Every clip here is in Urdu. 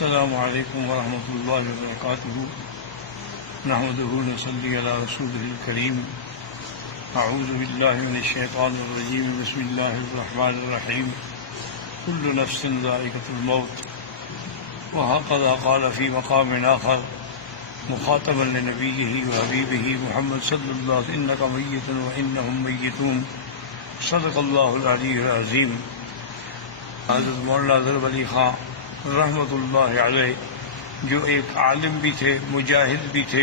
السلام علیکم ورحمۃ اللہ وبرکاتہ نحمدہ ونصلی علی رسولہ الکریم اعوذ باللہ من الشیطان الرجیم بسم اللہ الرحمن الرحیم کل نفس ذائقۃ الموت وہکذا قال فی مقام آخر مخاطبا لنبیہ وحبیبہ محمد صلی اللہ علیہ وسلم انک میت وانہم میتون صدق اللہ العلی العظیم۔ حضرت مولانا ظفر علی خان رحمۃ اللہ علیہ جو ایک عالم بھی تھے، مجاہد بھی تھے،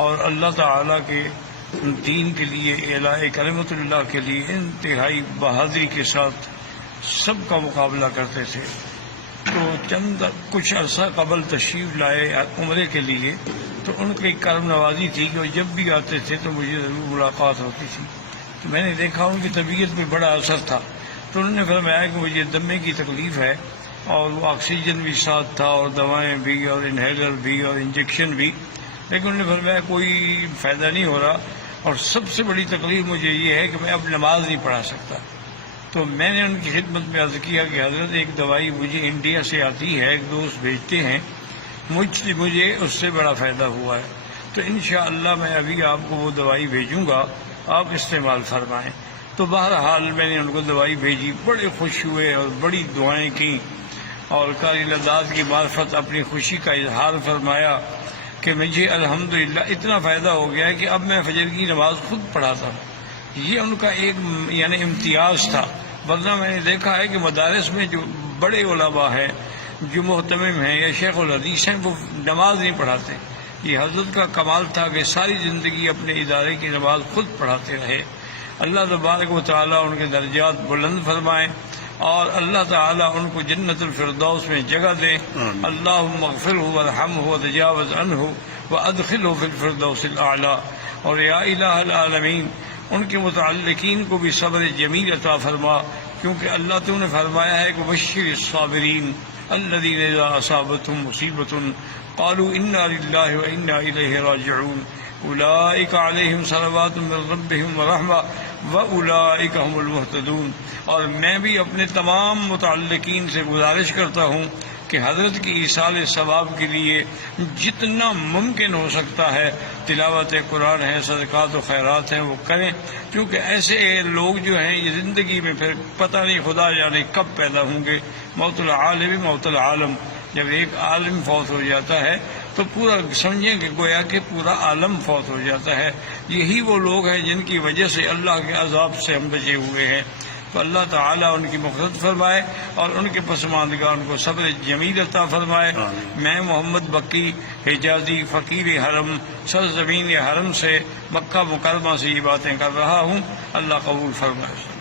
اور اللہ تعالیٰ کے دین کے لیے، اعلاء کلمۃ اللہ کے لیے انتہائی بہادری کے ساتھ سب کا مقابلہ کرتے تھے۔ تو کچھ عرصہ قبل تشریف لائے عمرے کے لیے، تو ان کی کرم نوازی تھی کہ وہ جب بھی آتے تھے تو مجھے ضرور ملاقات ہوتی تھی۔ تو میں نے دیکھا ان کی طبیعت پہ بڑا اثر تھا، تو انہوں نے فرمایا کہ مجھے دمے کی تکلیف ہے، اور وہ آکسیجن بھی ساتھ تھا، اور دوائیں بھی، اور انہیلر بھی، اور انجیکشن بھی، لیکن انہوں نے فرمایا کوئی فائدہ نہیں ہو رہا، اور سب سے بڑی تکلیف مجھے یہ ہے کہ میں اب نماز نہیں پڑھا سکتا۔ تو میں نے ان کی خدمت میں عرض کیا کہ حضرت ایک دوائی مجھے انڈیا سے آتی ہے، ایک دوست بھیجتے ہیں، مجھے اس سے بڑا فائدہ ہوا ہے، تو انشاءاللہ میں ابھی آپ کو وہ دوائی بھیجوں گا، آپ استعمال فرمائیں۔ تو بہرحال میں نے ان کو دوائی بھیجی، بڑے خوش ہوئے اور بڑی دعائیں کیں، اور قاری لداد کی معرفت اپنی خوشی کا اظہار فرمایا کہ مجھے الحمدللہ اتنا فائدہ ہو گیا ہے کہ اب میں فجر کی نماز خود پڑھاتا ہوں۔ یہ ان کا ایک امتیاز تھا، ورنہ میں نے دیکھا ہے کہ مدارس میں جو بڑے علماء ہیں، جو محتمم ہیں یا شیخ الحدیث ہیں، وہ نماز نہیں پڑھاتے۔ یہ حضرت کا کمال تھا کہ ساری زندگی اپنے ادارے کی نماز خود پڑھاتے رہے۔ اللہ تبارک و تعالیٰ ان کے درجات بلند فرمائیں، اور اللہ تعالیٰ ان کو جنت الفردوس میں جگہ دے۔ اللہم اغفرہ وارحمہ وتجاوز عنہ وادخلہ فی الفردوس الاعلی۔ اور یا الہ العالمین ان کے متعلقین کو بھی صبر جمیل عطا فرما، کیونکہ اللہ تو نے فرمایا ہے کہ بشر الصابرین الذین اذا اصابتهم مصیبۃ قالوا انا للہ وانا الیہ راجعون اولئک علیہم صلوات من ربہم ورحمہ وَأُولَئِكَ هُمُ الْمُهْتَدُونَ۔ اور میں بھی اپنے تمام متعلقین سے گزارش کرتا ہوں کہ حضرت کی ایصال ثواب کے لیے جتنا ممکن ہو سکتا ہے تلاوت قرآن ہے، صدقات و خیرات ہیں، وہ کریں، کیونکہ ایسے لوگ جو ہیں یہ زندگی میں پھر پتہ نہیں خدا جانے کب پیدا ہوں گے۔ موت العالم موت العالم، جب ایک عالم فوت ہو جاتا ہے تو پورا سمجھیں کہ گویا کہ پورا عالم فوت ہو جاتا ہے۔ یہی وہ لوگ ہیں جن کی وجہ سے اللہ کے عذاب سے ہم بچے ہوئے ہیں۔ تو اللہ تعالیٰ ان کی مغفرت فرمائے اور ان کے پسماندگان کو صبر جمیل عطا فرمائے۔ میں محمد بکی حجازی فقیر حرم سرزمین حرم سے مکہ مکرمہ سے یہ باتیں کر رہا ہوں، اللہ قبول فرمائے۔